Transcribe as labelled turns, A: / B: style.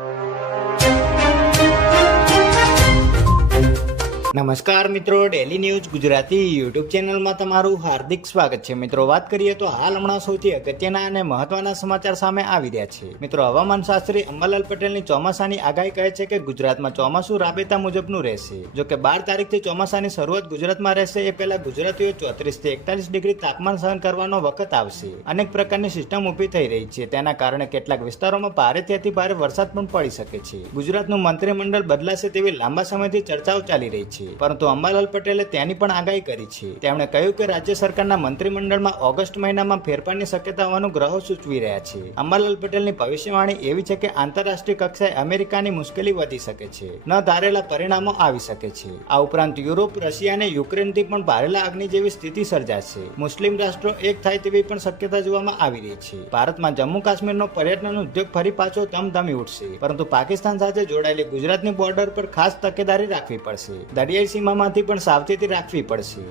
A: you. નમસ્કાર મિત્રો daily news Gujarati YouTube ચેનલમાં તમારું હાર્દિક સ્વાગત છે. મિત્રો, વાત કરીએ તો હાલ હમણાં સૌથી અગત્યના અને મહત્વના સમાચાર સામે આવી રહ્યા છે. મિત્રો, હવામાન શાસ્ત્રી અંબાલાલ પટેલની ચોમાસાની આગાહી કહે છે કે ગુજરાતમાં ચોમાસું રાબેતા મુજબનું રહેશે. જો કે બાર તારીખથી ચોમાસાની શરૂઆત ગુજરાતમાં રહેશે, એ પહેલા ગુજરાતીઓ ચોત્રીસથી એકતાલીસ ડિગ્રી તાપમાન સહન કરવાનો વખત આવશે. અનેક પ્રકારની સિસ્ટમ ઊભી થઈ રહી છે. તેના કારણે કેટલાક વિસ્તારોમાં ભારેથી અતિ ભારે વરસાદ પણ પડી શકે છે. ગુજરાતનું મંત્રીમંડળ બદલાશે તેવી લાંબા સમયથી ચર્ચાઓ ચાલી રહી છે. પરંતુ અંબાલાલ પટેલે તેની પણ આગાહી કરી છે. તેમણે કહ્યું કે રાજ્ય સરકારના મંત્રીમંડળમાં ઓગસ્ટ મહિનામાં ફેરફારની શક્યતા હોવાનું ગ્રહો સૂચવી રહ્યા છે. અંબાલાલ પટેલની ભવિષ્યવાણી એવી છે કે આંતરરાષ્ટ્રીય કક્ષાએ અમેરિકાની મુશ્કેલી વધી શકે છે. ન ધારેલા પરિણામો આવી શકે છે. આ ઉપરાંત યુરોપ, રશિયા અને યુક્રેનથી પણ ભારેલા અગ્નિ જેવી સ્થિતિ સર્જાશે. મુસ્લિમ રાષ્ટ્રો એક થાય તેવી પણ શક્યતા જોવામાં આવી રહી છે. ભારતમાં જમ્મુ કાશ્મીરનો પર્યટન ઉદ્યોગ ફરી પાછો ધમધમી ઉઠશે. પરંતુ પાકિસ્તાન સાથે જોડાયેલી ગુજરાતની બોર્ડર પર ખાસ તકેદારી રાખવી પડશે. દરિયાઈ સીમામાંથી
B: પણ સાવચેતી રાખવી પડશે.